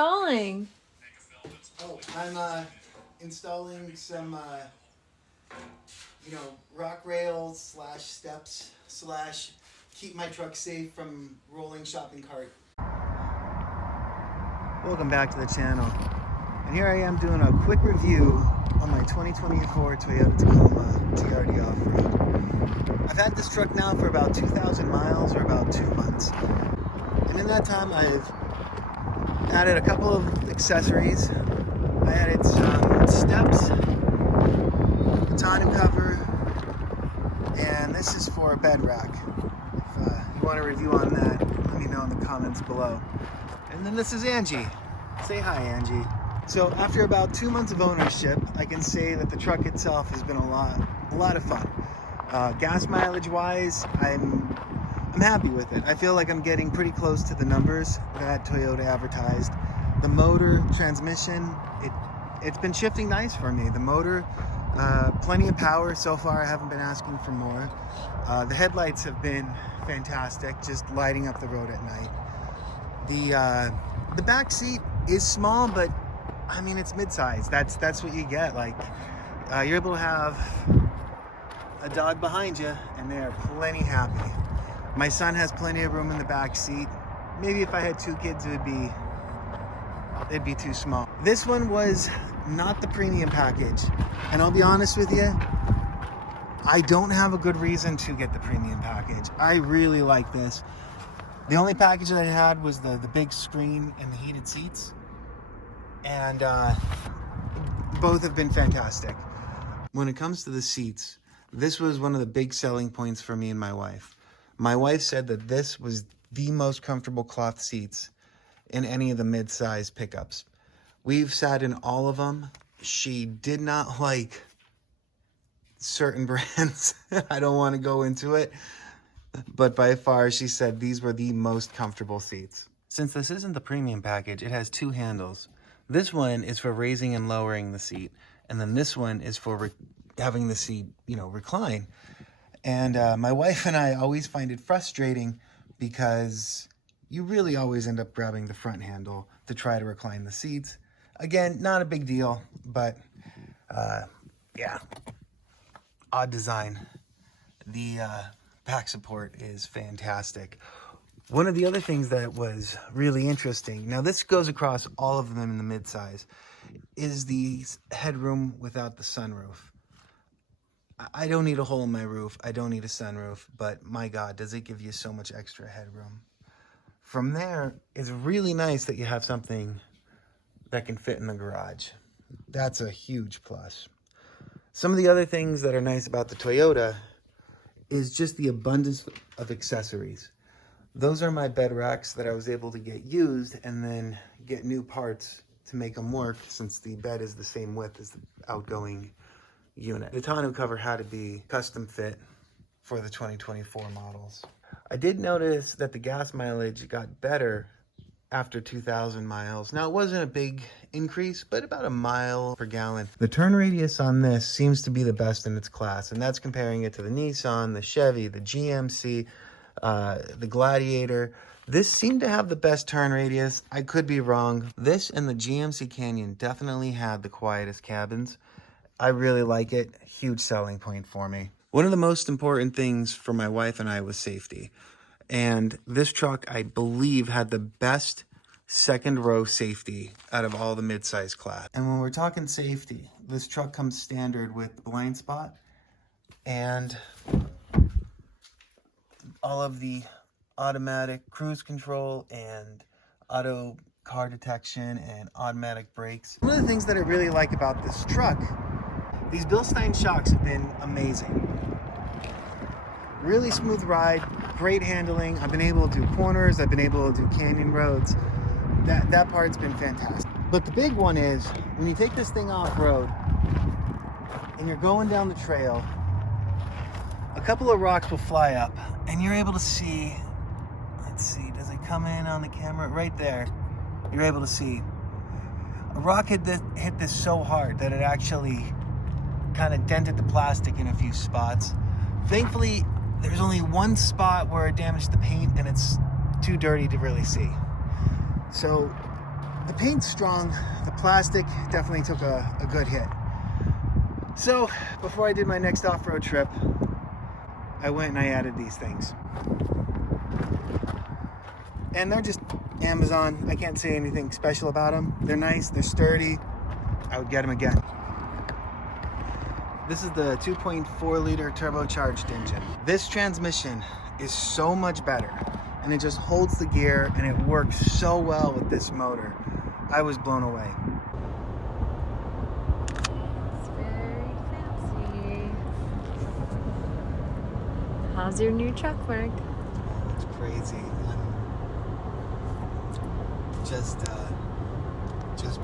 installing? Oh, I'm installing some, rock rails / steps / keep my truck safe from rolling shopping cart. Welcome back to the channel. And here I am doing a quick review on my 2024 Toyota Tacoma TRD off-road. I've had this truck now for about 2,000 miles or about 2 months. And in that time I've added a couple of accessories. I added some steps, a tonneau cover, and this is for a bed rack. If you want a review on that, let me know in the comments below. And then this is Angie. Say hi, Angie. So after about 2 months of ownership, I can say that the truck itself has been a lot of fun. Gas mileage wise, I'm happy with it. I feel like I'm getting pretty close to the numbers that Toyota advertised. The motor, transmission, it's been shifting nice for me. The motor, plenty of power so far. I haven't been asking for more. The headlights have been fantastic, just lighting up the road at night. The back seat is small, but I mean, it's mid-size. That's what you get. Like, you're able to have a dog behind you, and they are plenty happy. My son has plenty of room in the back seat. Maybe if I had 2 kids, it'd be too small. This one was not the premium package, and I'll be honest with you, I don't have a good reason to get the premium package. I really like this. The only package that I had was the big screen and the heated seats, and both have been fantastic. When it comes to the seats, this was one of the big selling points for me and my wife. My wife said that this was the most comfortable cloth seats in any of the mid-size pickups. We've sat in all of them. She did not like certain brands. I don't want to go into it, but by far she said these were the most comfortable seats. Since this isn't the premium package, it has 2 handles. This one is for raising and lowering the seat, and then this one is for having the seat, recline. And my wife and I always find it frustrating because you really always end up grabbing the front handle to try to recline the seats. Again, not a big deal, but yeah, odd design. The back support is fantastic. One of the other things that was really interesting, now this goes across all of them in the midsize, is the headroom without the sunroof. I don't need a hole in my roof. I don't need a sunroof, but my God, does it give you so much extra headroom. From there, it's really nice that you have something that can fit in the garage. That's a huge plus. Some of the other things that are nice about the Toyota is just the abundance of accessories. Those are my bed racks that I was able to get used and then get new parts to make them work, since the bed is the same width as the outgoing unit. The tonneau cover had to be custom fit for the 2024 models. I did notice that the gas mileage got better after 2,000 miles. Now, it wasn't a big increase, but about a mile per gallon. The turn radius on this seems to be the best in its class, and that's comparing it to the Nissan, the Chevy, the GMC, the Gladiator. This seemed to have the best turn radius. I could be wrong. This and the GMC Canyon definitely had the quietest cabins. I really like it. Huge selling point for me. One of the most important things for my wife and I was safety. And this truck, I believe, had the best second row safety out of all the midsize class. And when we're talking safety, this truck comes standard with blind spot and all of the automatic cruise control and auto car detection and automatic brakes. One of the things that I really like about this truck, these Bilstein shocks have been amazing. Really smooth ride, great handling. I've been able to do corners, I've been able to do canyon roads. That part's been fantastic. But the big one is, when you take this thing off-road and you're going down the trail, a couple of rocks will fly up and you're able to see, let's see, does it come in on the camera? Right there, you're able to see. A rock hit this so hard that it actually kind of dented the plastic in a few spots. Thankfully, there's only one spot where it damaged the paint and it's too dirty to really see. So The paint's strong. The plastic definitely took a good hit. So before I did my next off-road trip, I went and I added these things. And they're just Amazon. I can't say anything special about them. They're nice, they're sturdy. I would get them again. This is the 2.4 liter turbocharged engine. This transmission is so much better, and it just holds the gear and it works so well with this motor. I was blown away. It's very fancy. How's your new truck work? It's crazy. Just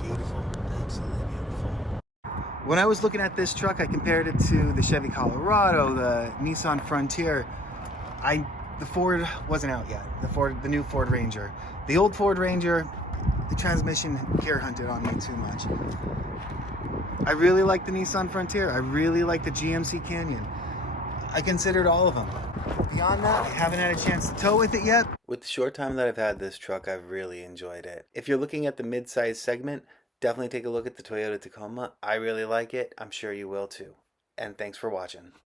beautiful. Absolutely beautiful. When I was looking at this truck, I compared it to the Chevy Colorado, the Nissan Frontier. The Ford wasn't out yet. The new Ford Ranger. The old Ford Ranger, the transmission gear hunted on me too much. I really like the Nissan Frontier. I really like the GMC Canyon. I considered all of them. Beyond that, I haven't had a chance to tow with it yet. With the short time that I've had this truck, I've really enjoyed it. If you're looking at the mid-size segment, definitely take a look at the Toyota Tacoma. I really like it. I'm sure you will too. And thanks for watching.